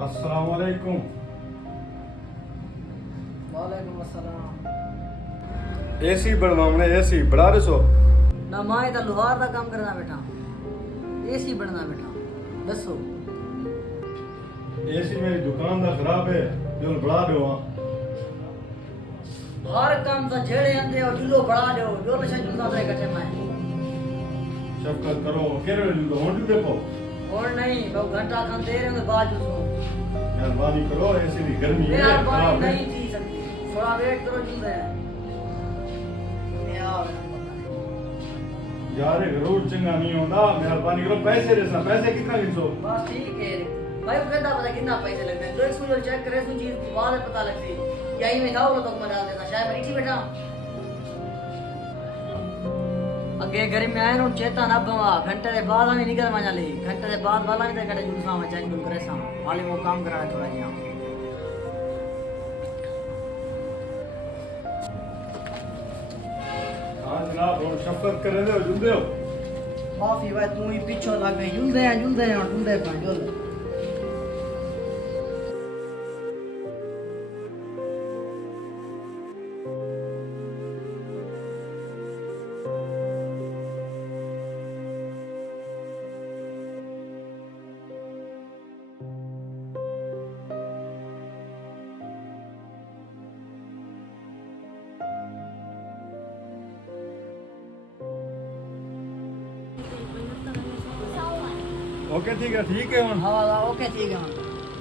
अस्सलाम वालेकुम। वालेकुम अस्सलाम। एसी बनवाने एसी बड़ा रसो ना माए ता लोहार दा काम करना बेटा, एसी बनना बेटा। दसो एसी मेरी दुकान दा खराब है जो बड़ा दो। हर काम दा जेड़े आंदे हो चुल्लो बड़ा दो, जो नशा चुल्ला दे इकट्ठे माए। शफकत करो केरे होंड देखो और नहीं वो घंटा खान दे रहे हो बाद उसको मेहरबानी करो। एसी की गर्मी है मेरा खराब है। नहीं थी सकती, थोड़ा वेट करो चुल रहे हैं यार जरूर चंगा नहीं होता। मेहरबानी करो पैसे देना। पैसे कितना गिनसो? बस ठीक है भाई। वो कहता पता कितना पैसे लगते हैं, जो एक सुन चेक करे सुन चीज बाद में पता लगती यही में खाओ तो मैं डाल देता शायद मेरी थी बेटा। अगे घर में आए नो चेता ना बवा घंटे के बाद हमें निकल मजा ली, घंटे के बाद वाला भी कटे जुलसा में चेक करे सा वाले वो काम करा थोड़ा यहाँ। हाँ जनाब और शफकत करे दो जुंदे हो। माफी भाई तू ही पीछे लग गई, जुलदे हैं और जुलदे पर जुल। ओके ठीक है हुन हाँ ओके ठीक है।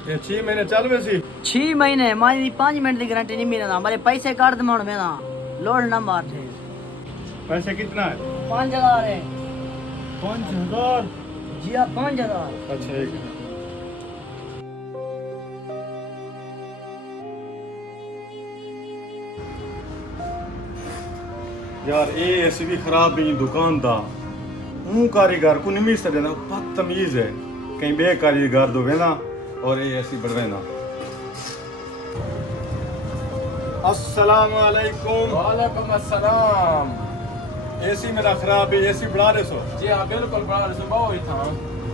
ये 6 महीने चल वैसी 6 महीने हमारी 5 मिनट की गारंटी नहीं मिलेगा, हमारे पैसे काट दे मोड़ में ना लोड ना मार थे। पैसे कितना है? 5000 है 5000। जी हाँ 5000। अच्छा एक यार ये ऐसी भी खराब नहीं दुकान दा हूँ कारीगर को नहीं मिल सकते ना। बदतमीज है कहीं बे कारीगर दो वेना और ये ऐसी बढ़वेना। अस्सलाम वालेकुम। वालेकुम अस्सलाम। एसी मेरा खराब है, एसी बढ़ा दे सो। जी हाँ बिल्कुल बड़ा सुबह ही था।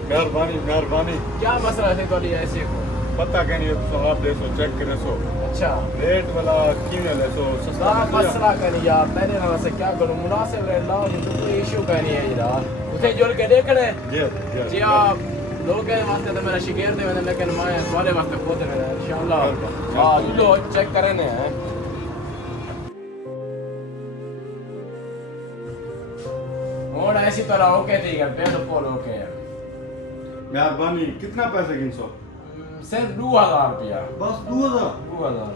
मेहरबानी क्या मसला है तो ऐसे को पता कहनी सो आप दे सो चेक करे सो अच्छा रेट वाला किने ले सो सस्ता ना मसला करनी यार मैंने ना से क्या करूं मुनासिब रेट लाओ नहीं तो कोई इशू करनी है यार उसे जोड़ के देख ले। जी आप लोग के वास्ते तो मेरा शिकायत है मैंने लेकिन मैं तुम्हारे वास्ते खुद है इंशाल्लाह। हां लो चेक करने हैं। और ऐसी तरह ओके ठीक है बिल्कुल ओके है। मेहरबानी कितना पैसे गिनसो? सिर्फ 2000 रुपया बस 2000। 2000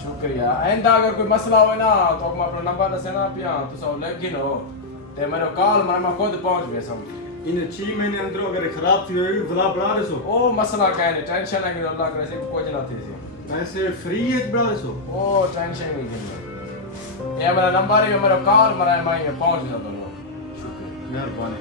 शुक्रिया। आइंदा अगर कोई मसला हो ना तो मैं अपना नंबर दसेना पिया तो सब लेकिन हो ते मेरे कॉल मैं खुद पहुंच गए सब इन 6 महीने अंदर अगर खराब थी होगी भला बढ़ा दे सो। ओ मसला क्या है टेंशन है कि अल्लाह करे से कुछ ना थी सी पैसे फ्री है बढ़ा दे सो। ओ टेंशन नहीं की ये मेरा नंबर है मेरा कॉल मैं पहुंच जाता हूं। शुक्रिया मेहरबानी।